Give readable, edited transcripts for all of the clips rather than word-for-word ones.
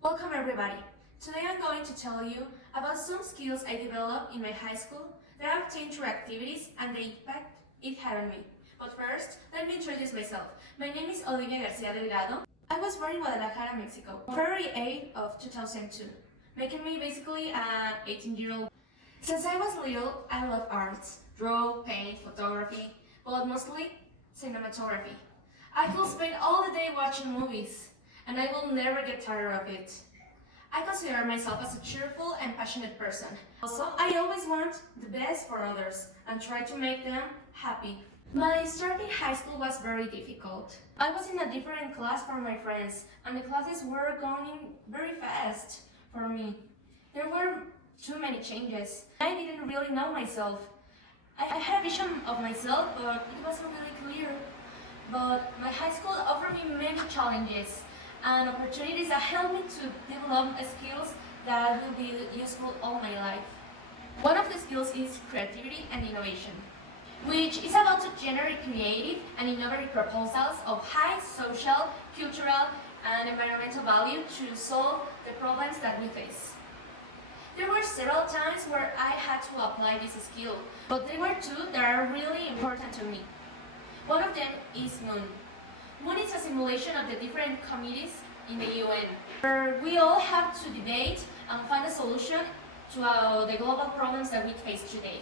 Welcome everybody. Today I'm going to tell you about some skills I developed in my high school that I obtained through activities and the impact it had on me. But first, let me introduce myself. My name is Olivia García Delgado. I was born in Guadalajara, Mexico, on February 8 of 2002, making me basically an 18-year-old. Since I was little, I love arts, draw, paint, photography, but mostly cinematography. I could spend all the day watching movies, and I will never get tired of it. I consider myself as a cheerful and passionate person. Also, I always want the best for others and try to make them happy. My start in high school was very difficult. I was in a different class from my friends, and the classes were going very fast for me. There were too many changes. I didn't really know myself. I had a vision of myself, but it wasn't really clear. But my high school offered me many challenges and opportunities that helped me to develop skills that will be useful all my life. One of the skills is creativity and innovation, which is about to generate creative and innovative proposals of high social, cultural, and environmental value to solve the problems that we face. There were several times where I had to apply this skill, but there were two that are really important to me. One of them is Moon. Moon is a simulation of the different committees in the UN, where we all have to debate and find a solution to the global problems that we face today.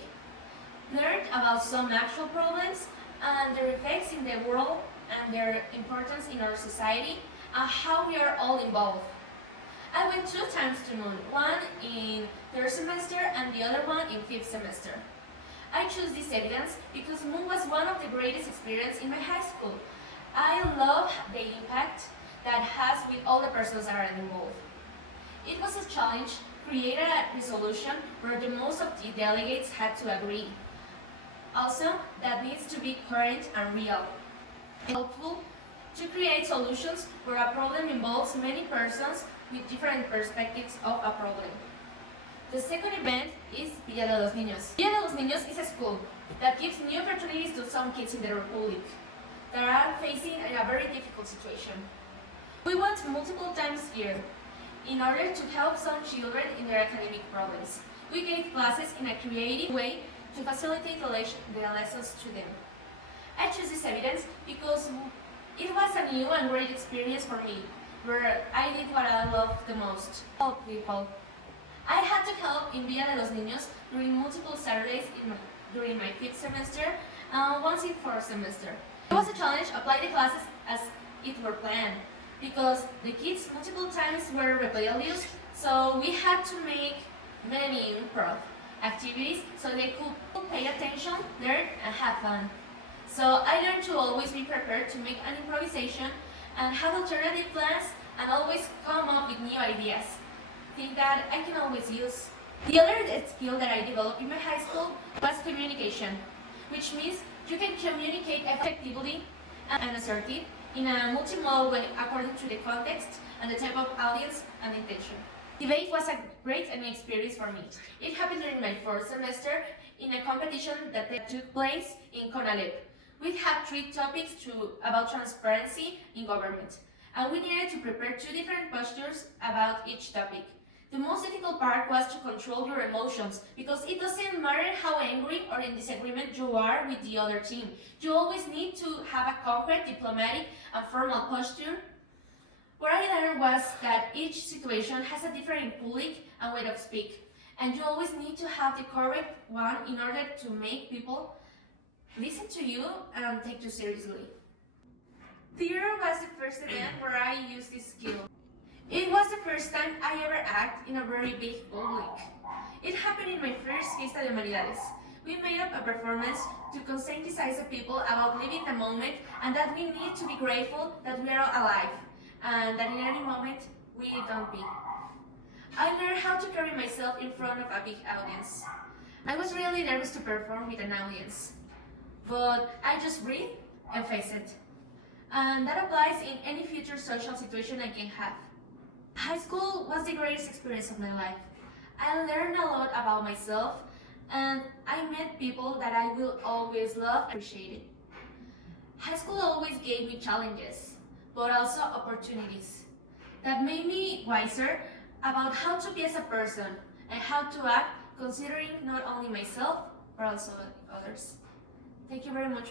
Learn about some actual problems and their effects in the world and their importance in our society and how we are all involved. I went 2 times to Moon, one in 3rd semester and the other one in 5th semester. I choose this evidence because Moon was one of the greatest experiences in my high school. I love the impact that has with all the persons that are involved. It was a challenge, created a resolution where the most of the delegates had to agree. Also, that needs to be current and real. Helpful to create solutions where a problem involves many persons with different perspectives of a problem. The second event is Villa de los Niños. Villa de los Niños is a school that gives new opportunities to some kids in the Republic that are facing a very difficult situation. We went multiple times here in order to help some children in their academic problems. We gave classes in a creative way to facilitate the lessons to them. I choose this evidence because it was a new and great experience for me, where I did what I love the most, help people. I had to help in Villa de los Niños during multiple Saturdays during my 5th semester and once in 4th semester. It was a challenge to apply the classes as it were planned because the kids multiple times were rebellious, so we had to make many improv activities so they could pay attention, learn, and have fun. So I learned to always be prepared to make an improvisation and have alternative plans and always come up with new ideas. Think that I can always use. The other skill that I developed in my high school was communication, which means you can communicate effectively and assertive in a multimodal way according to the context and the type of audience and intention. Debate was a great and new experience for me. It happened during my 4th semester in a competition that took place in CONALEP. We had 3 topics about transparency in government, and we needed to prepare 2 different postures about each topic. The most difficult part was to control your emotions because it doesn't matter how angry or in disagreement you are with the other team. You always need to have a concrete, diplomatic, and formal posture. What I learned was that each situation has a different public and way of speak, and you always need to have the correct one in order to make people listen to you and take you seriously. Theater was the first event where I used this skill. It was the first time I ever acted in a very big public. It happened in my first Fiesta de Humanidades. We made up a performance to conscientize the people about living the moment and that we need to be grateful that we are alive and that in any moment we don't be. I learned how to carry myself in front of a big audience. I was really nervous to perform with an audience, but I just breathe and face it. And that applies in any future social situation I can have. High school was the greatest experience of my life. I learned a lot about myself and I met people that I will always love and appreciate it. High school always gave me challenges, but also opportunities that made me wiser about how to be as a person and how to act considering not only myself but also others. Thank you very much